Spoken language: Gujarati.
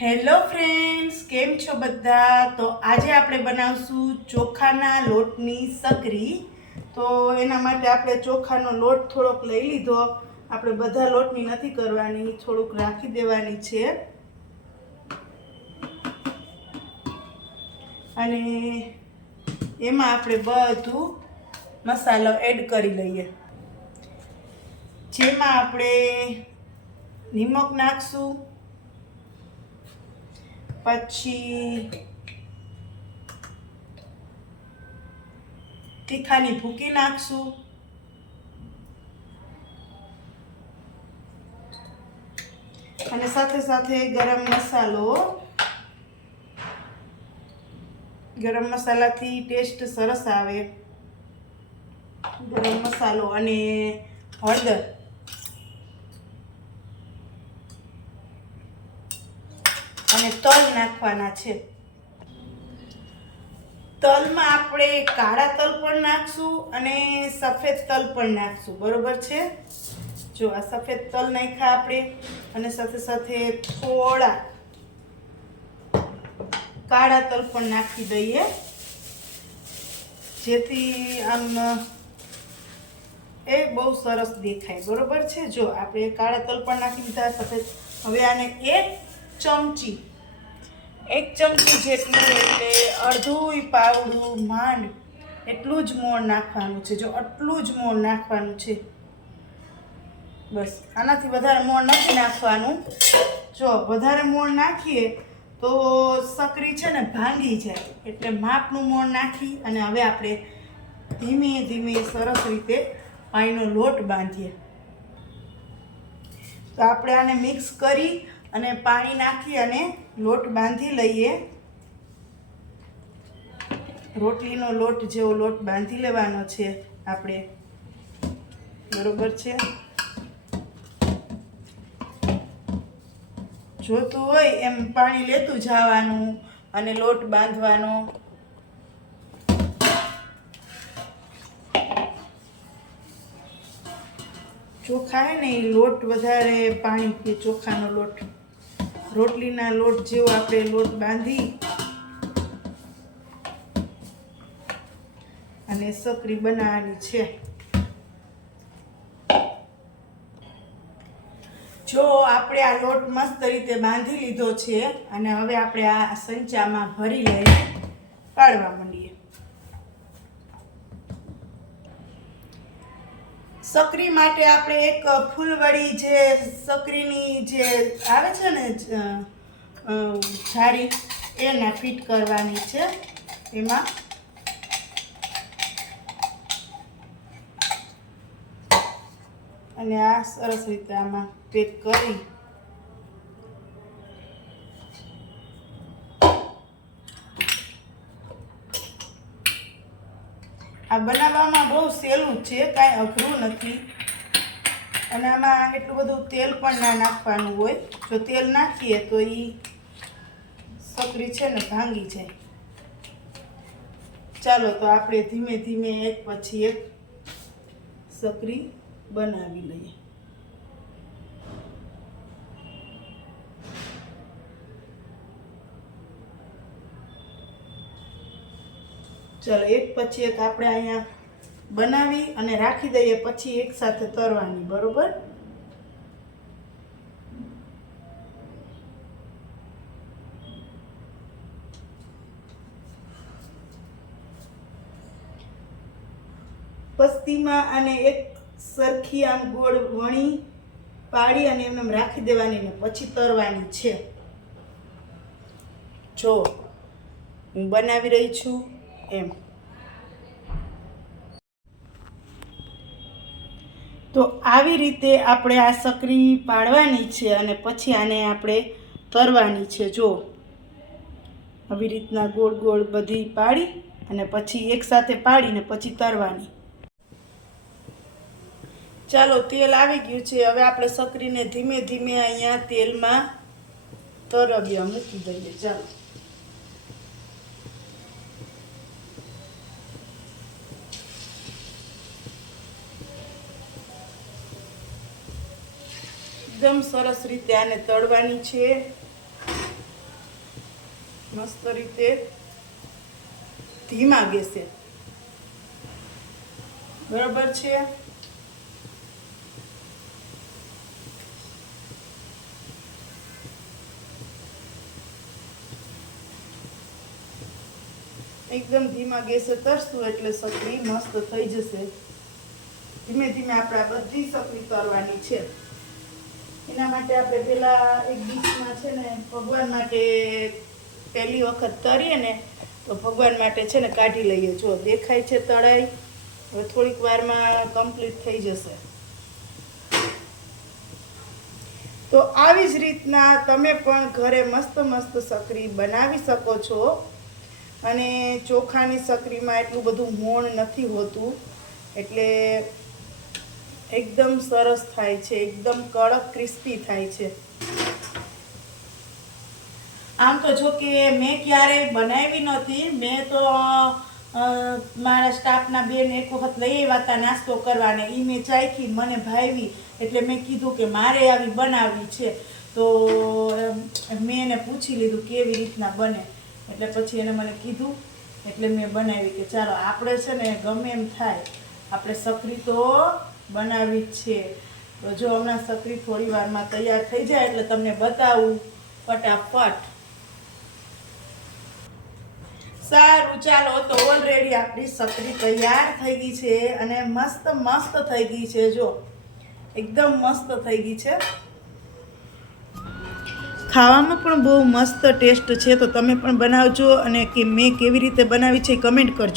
હેલો ફ્રેન્ડ્સ, કેમ છો બધા? તો આજે આપણે બનાવશું ચોખાના લોટની સકરી. તો એના માટે આપણે ચોખાનો લોટ થોડોક લઈ લીધો. આપણે બધા લોટની નથી કરવાની, થોડુંક રાખી દેવાની છે. અને એમાં આપણે બધું મસાલો એડ કરી લઈએ. જેમાં આપણે નિમક નાખશું, પછી તીખાની ભૂકી નાખશું, અને સાથે સાથે ગરમ મસાલાથી ટેસ્ટ સરસ આવે. ગરમ મસાલો અને હળદર અને તલ નાખવાના છે. તલમાં આપણે કાળા તલ પણ નાખશું અને સફેદ તલ પણ નાખશું, બરોબર છે? જો આ સફેદ તલ નાખ્યા આપણે, અને સાથે સાથે થોડા કાળા તલ પણ નાખી દઈએ, જેથી આમ એ બહુ સરસ દેખાય, બરોબર છે? જો આપણે કાળા તલ પણ નાખી દીધા, સફેદ. હવે આને એક ચમચી જેટલું, એટલે અડધું પાવડું માંડ એટલું જ મોણ નાખવાનું છે. જો આટલું જ મોણ નાખવાનું છે, બસ. આનાથી વધારે મોણ નથી નાખવાનું. જો વધારે મોણ નાખીએ તો સકરી છે ને ભાંગી જાય, એટલે માપનું મોણ નાખી અને હવે આપણે ધીમે ધીમે સરસ રીતે પાણીનો લોટ બાંધીએ. તો આપણે આને મિક્સ કરી અને પાણી નાખી અને લોટ બાંધી લઈએ. રોટલીનો લોટ જેવો લોટ બાંધી લેવાનો છે આપણે, બરોબર છે? જોતું હોય એમ પાણી લેતું જવાનું અને લોટ બાંધવાનો. ચોખા હે ને એ લોટ વધારે પાણી પીએ. ચોખાનો લોટ રોટલીના લોટ જેવો આપણે લોટ બાંધી અને સકરી બનાવવાની છે. જો આપણે આ લોટ મસ્ત રીતે બાંધી લીધો છે, અને હવે આપણે આ સંચામાં ભરી લઈ પાડવા માંડીએ. સકરી માટે આપણે એક ફૂલવડી જે સકરીની જે આવે છે ને જાળી, એને ફિટ કરવાની છે એમાં. અને આ સરસ રીતે આમાં પેક કરી આ બનાવવામાં બહુ સહેલું છે, કાંઈ અઘરું નથી. અને આમાં એટલું બધું તેલ પણ ના નાખવાનું હોય. જો તેલ નાખીએ તો એ સકરી છે ને ભાંગી જાય. ચાલો, તો આપણે ધીમે ધીમે એક પછી એક સકરી બનાવી લઈએ. ચાલો, એક પછી એક આપણે અહીંયા બનાવી અને રાખી દઈએ, પછી એક સાથે તરવાની, બરોબર? પસ્તીમાં આને એક સરખી આમ ગોળ વણી પાડી અને એમને રાખી દેવાની ને પછી તરવાની છે. જો હું બનાવી રહી છું એમ. તો આવી રીતે આપણે આ સકરી પાડવાની છે અને પછી આને આપણે તરવાની છે. જો આવી રીતના ગોળ ગોળ બધી પાડી અને પછી એકસાથે પાડીને પછી તરવાની. ચાલો, તેલ આવી ગયું છે. હવે આપણે સકરીને ધીમે ધીમે અહીંયા તેલમાં તરવ્યા મૂકી દઈએ. ચાલો, એકદમ સરસ રીતે આને તળવાની છે. મસ્ત રીતે ધીમા ગેસે. બરાબર છે. એકદમ ધીમા ગેસે તરશું એટલે સકરી મસ્ત થઈ જશે. ધીમે ધીમે આપણે બધી સકરી તરવાની છે. એના માટે આપણે પેલા એક ડીશમાં છે ને ભગવાન માટે પહેલી વખત તરીએ ને તો ભગવાન માટે છે ને કાઢી લઈએ. જો દેખાય છે તળાઈ. હવે થોડીક વારમાં કમ્પ્લીટ થઈ જશે. તો આવી જ રીતના તમે પણ ઘરે મસ્ત મસ્ત સકરી બનાવી શકો છો. અને ચોખાની સકરીમાં એટલું બધું મોણ નથી હોતું એટલે એકદમ સરસ થાય છે. એકદમ કડક ક્રિસ્પી થાય છે. આમ તો જો કે મેં ક્યારેય બનાવી નહોતી. મેં તો મારા સ્ટાફના બેન એક વખત લઈ આવ્યા હતા નાસ્તો કરવાને. એ મેં ચાખી, મને ભાવી એટલે મેં કીધું કે મારે આવી બનાવવી છે. તો મેં એને પૂછી લીધું કેવી રીતના બને. એટલે પછી એને મને કીધું એટલે મેં બનાવી કે ચાલો આપણે છે ને ગમે એમ થાય આપણે સકરી તો બનાવી જ છે. તો જો હમણાં સકરી થોડી વારમાં તૈયાર થઈ જાય એટલે તમને બતાવું ફટાફટ. સારું ચાલો, તો ઓલરેડી આપણી સકરી તૈયાર થઈ ગઈ છે અને મસ્ત મસ્ત થઈ ગઈ છે. જો એકદમ મસ્ત થઈ ગઈ છે. ખાવામાં પણ બહુ મસ્ત ટેસ્ટ છે. તો તમે પણ બનાવજો અને કે મેં કેવી રીતે બનાવી છે કમેન્ટ કરજો.